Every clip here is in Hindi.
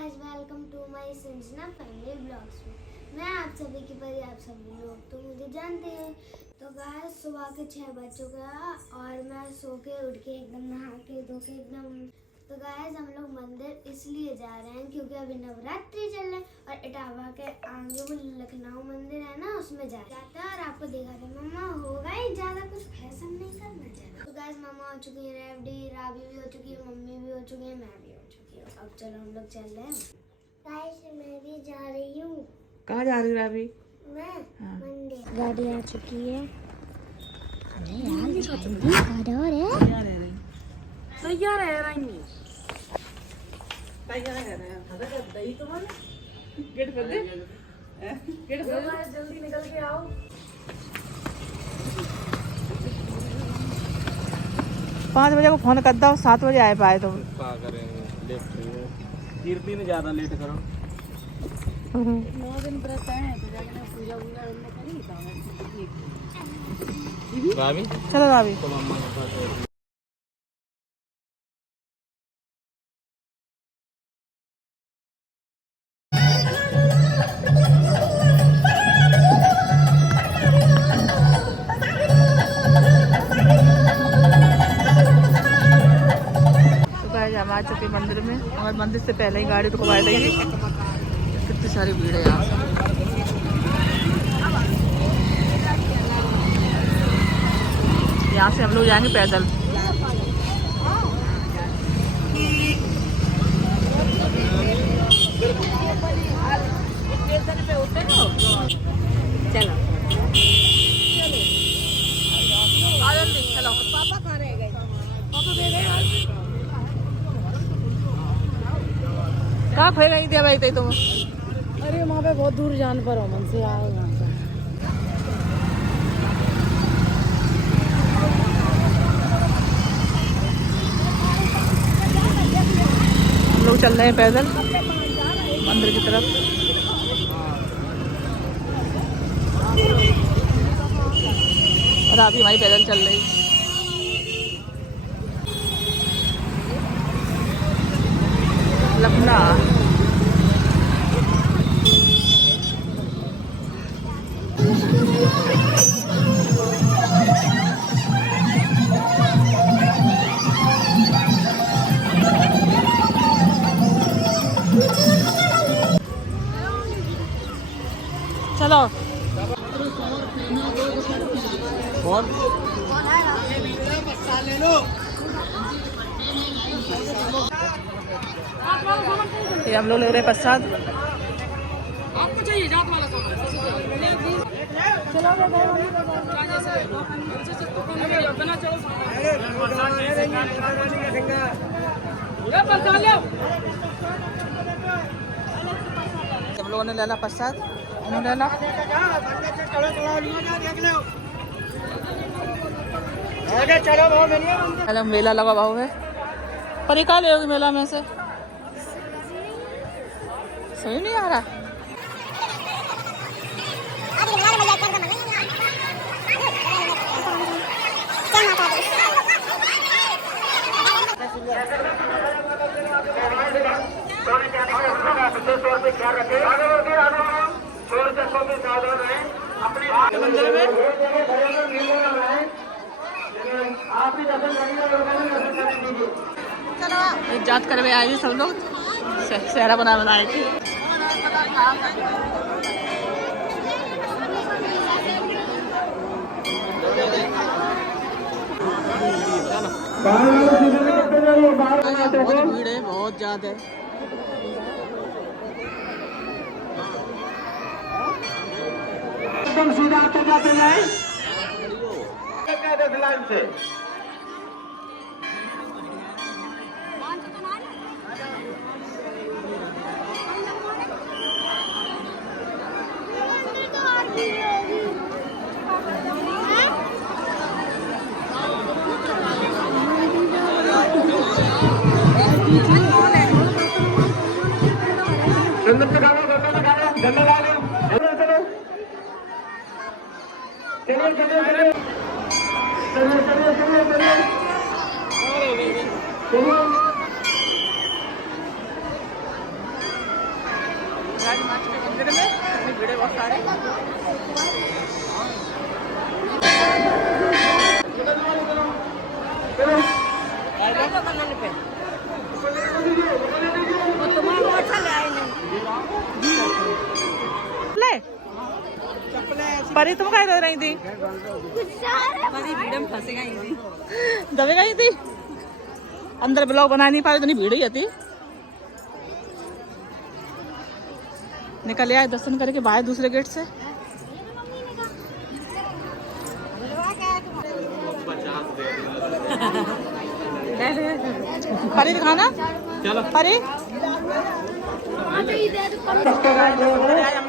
Guys, welcome to my Sanjana family blogs में। मैं आप सभी की परी, आप सभी लोग तो मुझे जानते हैं। तो गाइस, सुबह के 6 बज चुका है और मैं सो के उठ के एकदम नहा के धो के एकदम। तो गाइस, हम लोग मंदिर इसलिए जा रहे हैं क्योंकि अभी नवरात्रि चल रहे हैं और इटावा के आगे वो लखनऊ मंदिर है ना, उसमें जाते हैं और आपको दिखा रहे। मम्मा होगा ही, ज्यादा कुछ फैशन नहीं करना चाहिए। तो गाइस, मम्मा हो चुकी है रेडी, राबी भी हो चुकी है, मम्मी भी हो चुकी है, मैं भी हो चुकी हूँ। अब चलो हम लोग चल रहे हैं। गाइस, मैं भी जा रही हूँ। कहाँ जा रही हो राबी? मैं मंदिर। गाड़ी आ चुकी है। तैयार है रानी, तैयार है दही तुम्हारे गेट पर दे, गेट पर जल्दी निकल के आओ। 5 बजे को फोन कर दो, 7 बजे आए पाए तो क्या करेंगे। लेट कीर्ति ने ज्यादा लेट करो। 9 दिन व्रत है तो जाके पूजा वूजा हमने करी तो राबी, चलो राबी तो मम्मा के पास। हम आ चुके मंदिर में। हमारे मंदिर से पहले ही गाड़ी रुकवाई गई थी। कितनी सारी भीड़ है यहाँ। यहाँ से हम लोग जाएंगे पैदल। चलो चलो, पापा कहाँ रह गए? पापा गए गए कहाँ फिर नहीं दिया भाई तुम? अरे वहाँ पे बहुत दूर जान पर हो, मन से आए यहाँ से। हम लोग चल रहे हैं पैदल मंदिर की तरफ। और अभी हमारी पैदल चल रही। लखनऊ चलो। कौन ले लो। ये हम लोग ले रहे हैं प्रसाद। आपको चाहिए जात वाला सब लोगों ने लेना प्रसाद। उन्होंने लेना चलो। मेला लगा भाव है पर ये कहाँ ले होगी मेला में से? सही नहीं आ रहा। जात करवे आए सब लोग, सेहरा बनाए थे। बहुत भीड़ है, बहुत ज्यादा है। एकदम सीधा आते जाते जाए लाइन से। गाड़ी माँ के मंदिर में इतनी भीड़ है बहुत सारे। परी तुम क्या कर रही थी? दबे गई थी अंदर, ब्लॉग बना नहीं पाए, इतनी भीड़ ही थी। निकल आए दर्शन करके बाहर दूसरे गेट से। परी दिखाना, चलो परी। हम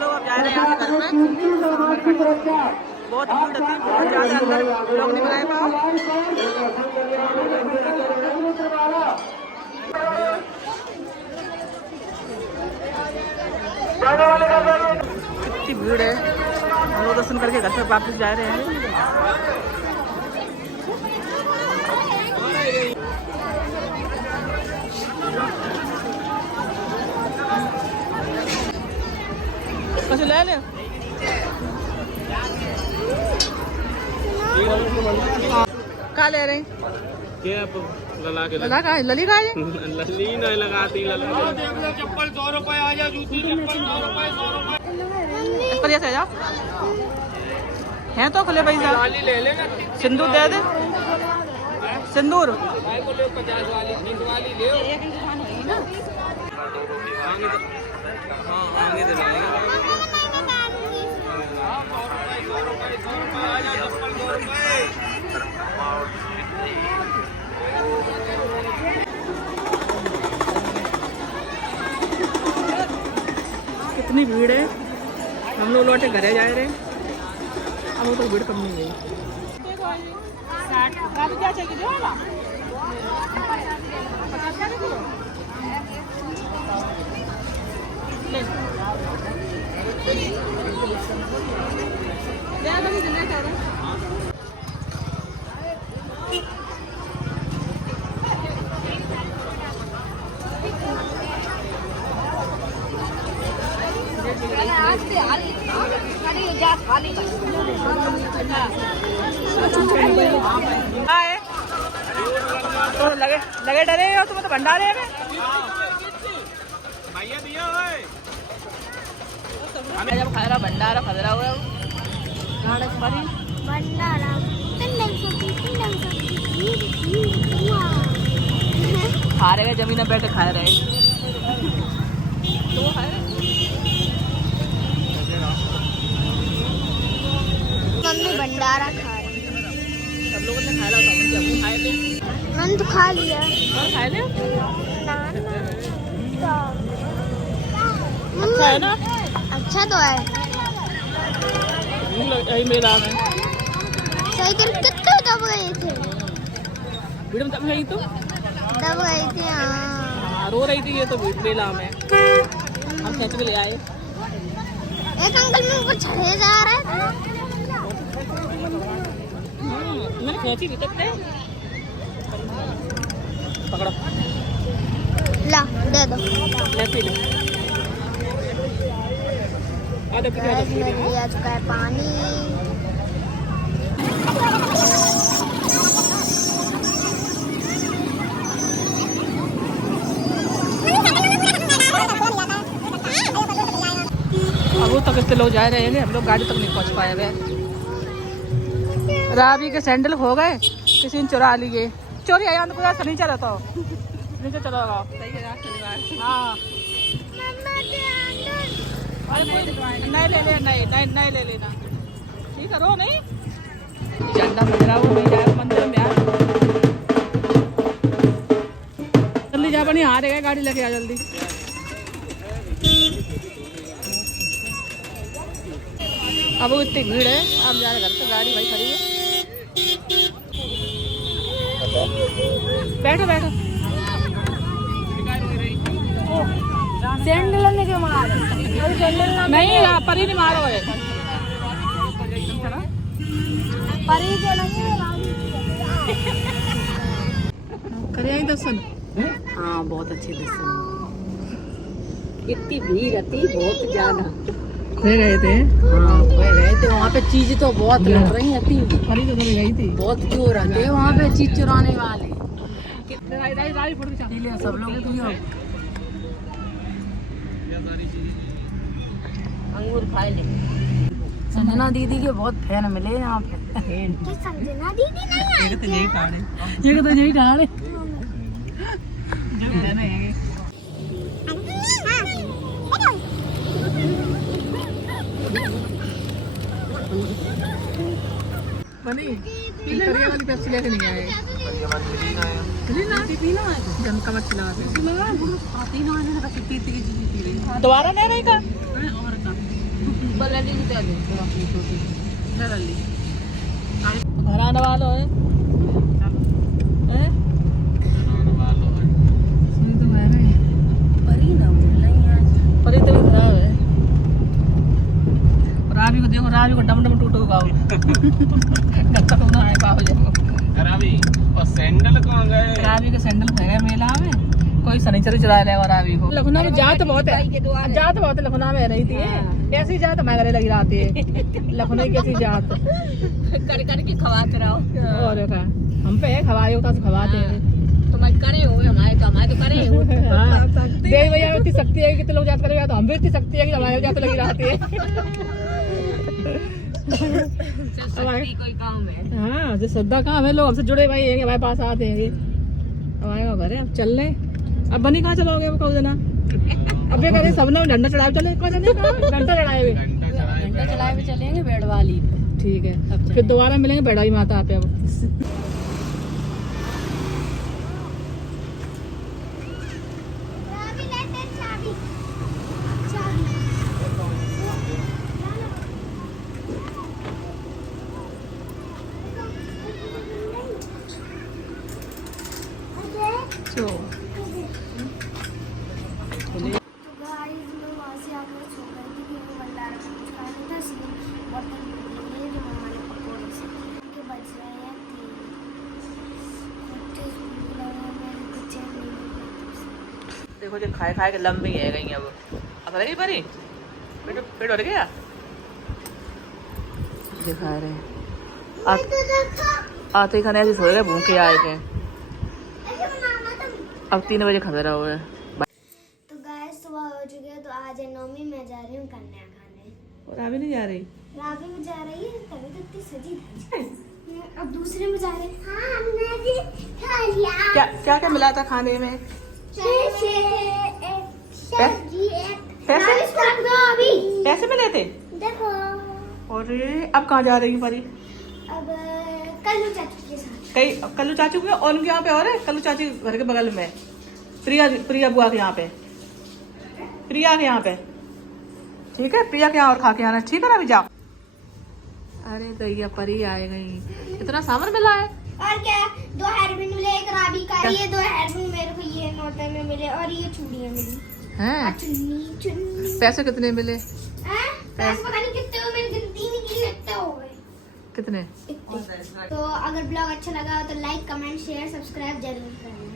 लोग अब जा रहे हैं यहाँ से घर में। बहुत भीड़ थी, बहुत ज्यादा, अंदर लोग नहीं बनाए पाओ। कितनी भीड़ है। हम लोग दर्शन करके घर पे वापस जा रहे हैं। कुछ ले ले, कहाँ ले रहे हैं? लला का है, लली का है। लली नहीं लगाती, चप्पल 100 रुपए आ जा, जूती चप्पल 100 रुपए, 100 रुपए। पर ऐसे जाओ हैं तो खुले पैसा। ले लेना, सिंदूर दे दे, सिंदूर 50 वाली, 30 वाली ले। आगे दे कितनी भीड़ है। हम लोग लौटे घरे जा रहे हैं। अब वो तो भीड़ कम नहीं गई। क्या चाहिए तो लगे डरे हो तुम तो भंडारे में। जब खा रहा भंडारा खतरा हुआ भंडारा खा रहे जमीन पे बैठ खा रहे। तो मम्मी भंडारा खा रही। सब लोगों ने खाया था, खाए थे। मैंने तो खा लिया। और खाए थे? अच्छा है ना? अच्छा तो है। यही मेला में सही कर कितने दब गए थे। भीड़ में दब गई तो दब गई थी। हाँ रो रही थी ये तो मेला में। हम खेच के ले आए। एक अंकल में ऊपर चढ़े जा रहे थे। मैंने खेची भी तब थे। पकड़ो, ला दे दो। ले पी लो। आ चुका है पानी। अब वो तक इतने लोग जा रहे हैं, हम लोग गाड़ी तक नहीं पहुंच पाए हुए। रावी के सैंडल हो गए, किसी ने चुरा लिए। चोरी आया तो पूरा नहीं चला तो नीचे चला हाँ। नहीं ले ले, नहीं ले लेना। ठीक है, रो नहीं। झंडा मंदिर वो नहीं जाए मंदिर में यार। जल्दी जा बनी, हारे गए, गाड़ी लेके आ जल्दी। अब वो इतनी भीड़ है, आप जा रहे घर पे, गाड़ी भाई खड़ी है। बैठो बैठो। सैंडल के मार नहीं, पर ही नहीं मारो है। परी के नहीं करे आई दर्शन। हाँ बहुत अच्छे दर्शन। कितनी भीड़ रहती, बहुत ज्यादा। ले गए थे। हाँ गए थे वहाँ पे, चीज तो बहुत लग रही थी, खरीद तो गई थी। बहुत जोर आते वहाँ पे चीज चुराने वाले। कितने सब लोग पियो, अंगूर खाए ले। संजना दीदी के बहुत फैन मिले यहाँ पे। कि संजना दीदी नहीं आई क्या? ये तो यही डाले। बनी करिया वाली पेप्सी लेके नहीं आए। जमका मत खिला दोबारा ले रही का घर आने वालों है। परी तो खराब है। रावी को देखो, रावी को डम डम टूटो गाओ। रावी और सैंडल कहाँ गए? रावी के सैंडल खा मेला में, कोई सनीचर चुरा लेगा रावी को। लखनऊ में जात बहुत है, जात बहुत है लखनऊ में रही थी। ऐसी जात हमारे घरे लगी रहती है। लखनऊ की ऐसी जात कर करके खवाते रहो। और का हम पे है खवाए होता तो खवाते हैं। तुम्हारे करे हुए, हमारे तो करे हुए। हाँ, देख भैया इतनी शक्ति है कि कितने लोग जात करेगा, तो हम भी इतनी शक्ति है कि हमारे जात लगी रहती है। कोई काम है। हाँ जो श्रद्धा काम है, लोग हमसे जुड़े भाई है, हमारे पास आते हैं। हमारे घर है, अब चल रहे। अब बनी कहाँ चलाओगे वो कहो जना? अब ये कह सब लोग डंडा चढ़ाए चले, घंटा चढ़ाए हुए, घंटा चलाए हुए चलेंगे बेड़ वाली। ठीक है फिर दोबारा मिलेंगे बेड़ाई माता पे। अब तो गाइस मैं वहाँ से आकर सो गई थी क्योंकि भंडारा में कुछ खाना था, इसलिए बर्तन धो लिए जो हमारे पकौड़े से के बच रहे हैं 3। देखो जो खाए खाए के लंबी है गई अब रही परी पेट हो गया। दिखा रहे आते ही खाने ऐसे सो रहे, भूखे आए थे। अब 3 बजे खा रहा हुआ है। तो गाइस सुबह हो चुकी है, तो आज है नौमी, मैं जा रही हूँ कन्या खाने। और रावी नहीं जा रही? रावी में जा रही है, तभी तो इतनी सजी धजी। अब दूसरे में जा रहे हैं। हाँ हमने भी खा लिया। क्या क्या क्या मिला था खाने में? पैसे मिले थे? देखो अरे अब कहाँ जा रही परी? अब कल्लू चाचू के साथ। कई कल्लू चाचू के और उनके यहाँ पे और है, कल्लू चाची घर के बगल में, प्रिया बुआ के यहाँ पे, प्रिया के यहाँ पे। ठीक है प्रिया के यहाँ और खा के आना, ठीक है ना? अभी जाओ। अरे दैया परी आए गई, इतना सामान मिला है। और क्या 2 हेयरबैंड मिले, एक रावी का, ये 2 हेयरबैंड मेरे को ये नोटे में मिले, और ये चूड़ियां मिली हैं? चुन्नी। पैसे कितने मिले? पैसे पता नहीं कितने हुए, मैंने गिनती नहीं की, कितने हो गए। कितने? तो अगर ब्लॉग अच्छा लगा हो तो लाइक कमेंट शेयर सब्सक्राइब जरूर करें।